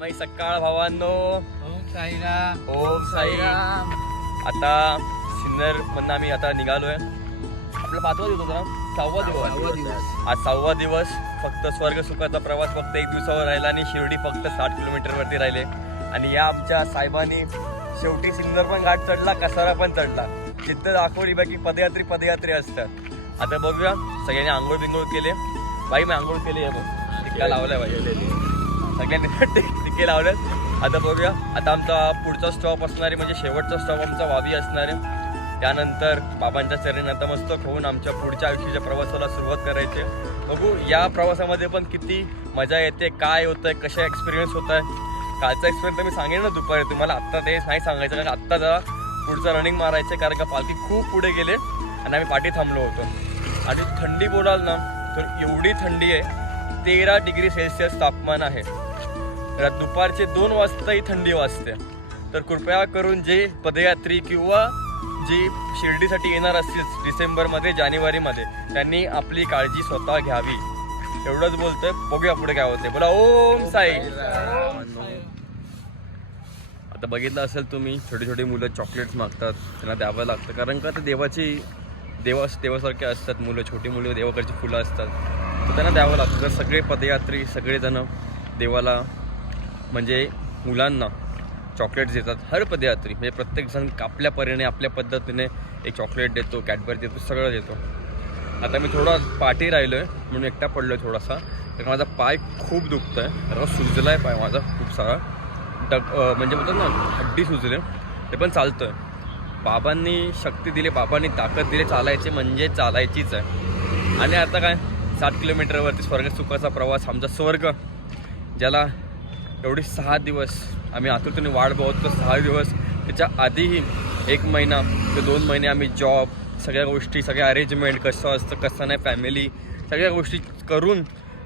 माई सकाळ भावांनो. ओम साईराम. ओम साईराम. आता सिन्नर मधून आम्ही आता निघालोय. आपला 5वा दिवस होता ना, 6वा दिवस. आज 6वा दिवस. फक्त स्वर्ग सुखाचा प्रवास फक्त 1 दिवसावर राहिला आणि शिर्डी फक्त 60 किलोमीटरवरती राहिले. आणि या आमच्या साहेबांनी शेवटी सिन्नर पण घाट चढला, कसारा पण चढला. जिथं दाखवली बाकी पदयात्री असतात. आता बघूया, सगळ्यांनी आंघोळ बिंघोळ केले. बाई मी आंघोळ केली आहे बघ, टिक्का लावलाय बाई, सगळ्यांनी टिक्के लावलेत. आता बघूया, आता आमचा पुढचा स्टॉप असणार आहे, म्हणजे शेवटचा स्टॉप आमचा वावी असणार आहे. त्यानंतर बाबांच्या चरणी नतमस्तक होऊन आमच्या पुढच्या आयुष्याच्या प्रवासाला सुरुवात करायची. बघू या प्रवासामध्ये पण किती मजा येते, काय होतंय, कशा एक्सपिरियन्स होत आहे. कालचा एक्सपिरियन्स तर मी सांगेन ना दुपारी तुम्हाला, आत्ता ते नाही सांगायचं, कारण आत्ता जरा पुढचं रनिंग मारायचं, कारण का पालखी खूप पुढे गेले आणि आम्ही पाठी थांबलो होतो. आणि थंडी बोलाल ना तर एवढी थंडी आहे, 13 डिग्री सेल्सिअस तापमान आहे. दुपारचे 2 वाजता ही थंडी वाजते. तर कृपया करून जे पदयात्री किंवा जी शिर्डीसाठी येणार असतील डिसेंबरमध्ये जानेवारीमध्ये, त्यांनी आपली काळजी स्वतः घ्यावी. एवढंच बोलतोय. बघूया पुढे काय होते. बोला ओम साई. आता बघितलं असेल तुम्ही, छोटी छोटी मुलं चॉकलेट्स मागतात, त्यांना द्यावं लागतं, कारण का ते देवासारखे असतात मुलं. छोटी मुलं देवाकडची फुलं असतात, तर त्यांना द्यावं लागतं. तर सगळे पदयात्री सगळेजण देवाला म्हणजे मुलांना चॉकलेट्स देतात. हर पदयात्री म्हणजे प्रत्येकजण आपल्या परीने आपल्या पद्धतीने एक चॉकलेट देतो, कॅडबरी देतो, सगळं देतो. आता मी थोडा पाठी राहिलो आहे म्हणून एकटा पडलो आहे थोडासा, कारण माझा पाय खूप दुखतो आहे. आता सुजला आहे पाय माझा खूप सारा, म्हणजे बोलतात ना हड्डी सुजले, ते पण चालतं आहे. बाबांनी शक्ती दिली, बाबांनी ताकद दिली, चालायची म्हणजे चालायचीच आहे. आणि आता काय 60 किलोमीटरवरती स्वर्ग सुखाचा प्रवास, आमचा स्वर्ग, ज्याला एवढी 6 दिवस आम्ही आतुरतेने वाट बघतो. 6 दिवस त्याच्या आधीही 1 महिना ते 2 महिने आम्ही जॉब, सगळ्या गोष्टी, सगळ्या अरेंजमेंट, कसं असतं कसं नाही, फॅमिली, सगळ्या गोष्टी करून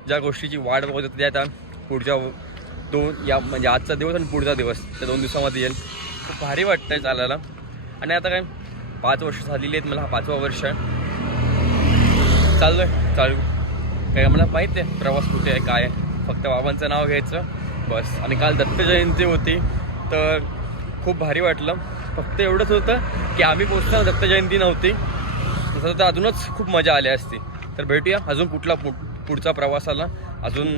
ज्या गोष्टीची वाट बघत होती, त्या आता पुढच्या 2 या म्हणजे आजचा दिवस आणि पुढचा दिवस त्या 2 दिवसामध्ये येईल. खूप भारी वाटतं आहे चालायला. आणि आता काय 5 वर्ष झालेली आहेत, मला हा 5वा वर्ष आहे. चालू काय मला माहीत आहे प्रवास कुठे आहे काय आहे, फक्त बाबांचं नाव घ्यायचं बस. आणि काल दत्त जयंती होती, तर खूप भारी वाटलं. फक्त एवढंच होतं की आम्ही पोचताना दत्त जयंती नव्हती, तसं तर अजूनच खूप मजा आली असती. तर भेटूया अजून पुढचा प्रवासाला. अजून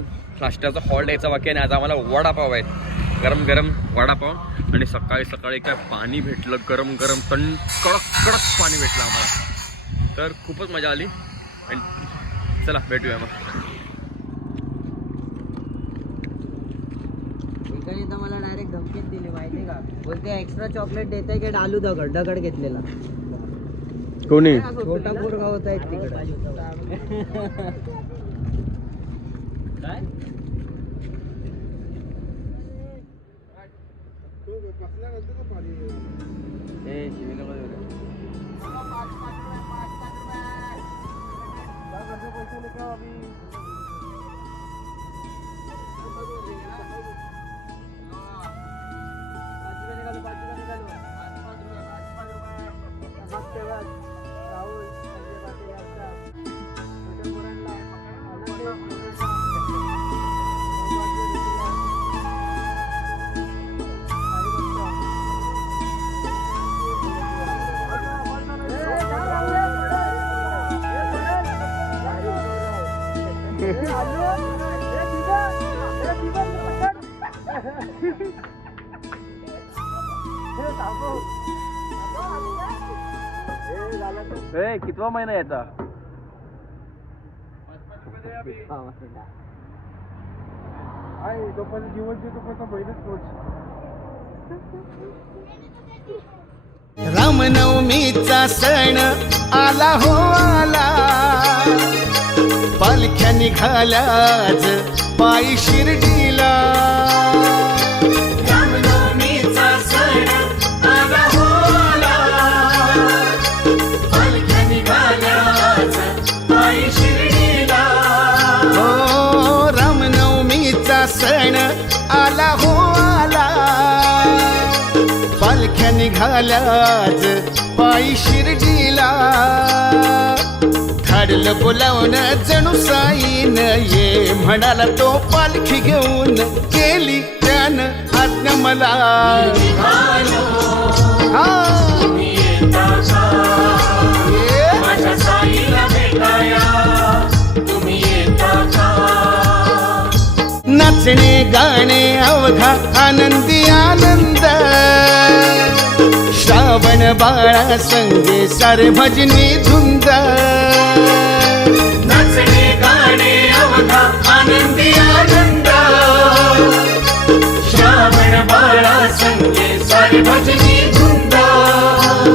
नाश्त्याचा हॉल्ट यायचा बाकी आहे. आणि आज आम्हाला वडापाव आहेत, गरम गरम वडापाव. आणि सकाळी सकाळी काय पाणी भेटलं, गरम गरम कडक पाणी भेटलं आम्हाला, तर खूपच मजा आली. आणि चला भेटूया मग. तर मला डायरेक्ट धमकीच दिली माहिती का, बोलते एक्स्ट्रा चॉकलेट देते की डालू दगड घेतलेला. कोणी छोटा पोरगा होता एक तिकडे. कितवा महिना याचा? रामनवमीचा सण आला हो आला, पालख्या निघाल्या आज पायी शिर्डीला. रामनवमीचा सण आला हो आला, पालख्या निघाल्या आज पायी शिर्डीला. हो रामनवमीचा सण आला हो आला, पालख्या निघाल्या आज पायी शिर्डीला. धाडलं बोलावणं जणू साईन, ये म्हणाला तो पालखी घेऊन, केली त्यानं मला हा. नाचणे गाणे अवघा आनंदी आनंद श्रावण बाळा संगे सारे भजनी धुंद नाचणे गाणे अवघा आनंदी आनंद श्रावण बाळा संगे सारे भजनी धुंद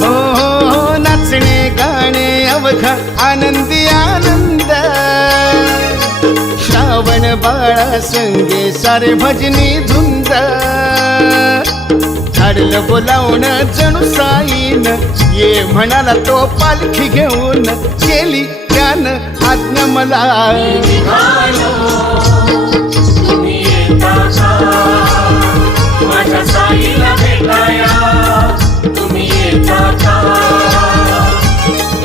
हो हो हो नाचणे गाणे अवघा आनंदी आनंद श्रावण बाळा संगे सारे भजनी धुंद झाडलं बोलावून जणू साईन ये म्हणाला तो पालखी घेऊन केली त्यानं आज्ञा मला तुम्ही येता का माझ्या साईला भेटाया तुम्ही येता का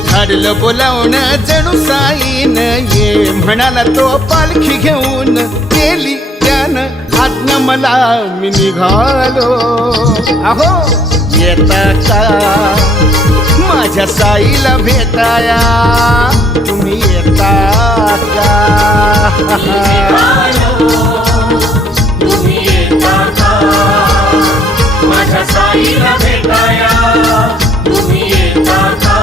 झाडलं बोलावून जणू साईन ये म्हणाला तो पालखी घेऊन केली त्यानं आज्ञा मला मी निघालो अहो येता का माझ्या साईला भेटाया तुम्ही येता का तुम्ही येता का माझ्या साईला भेटाया तुम्ही येता का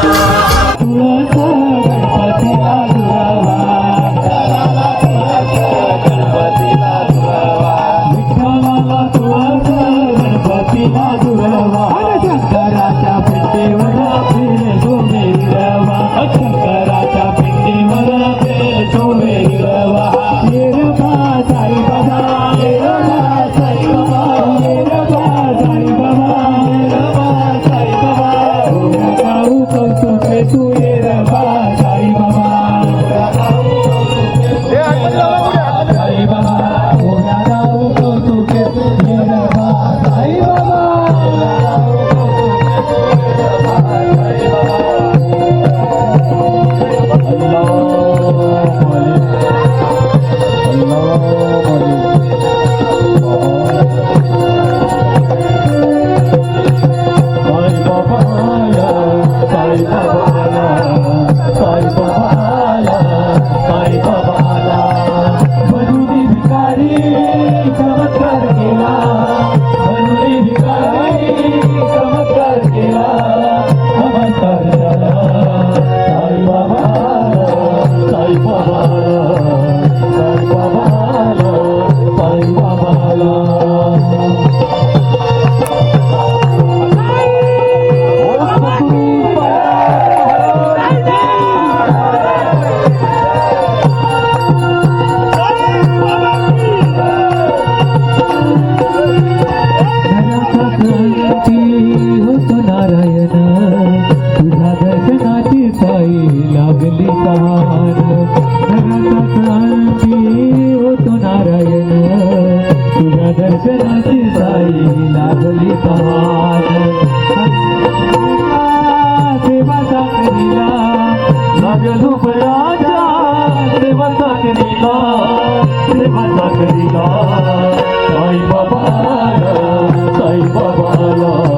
दर्शनाची साई लागली तहान देवाचा करीला लागलो बळाचा देवाचा करीला साई बाबाला साई बाबाला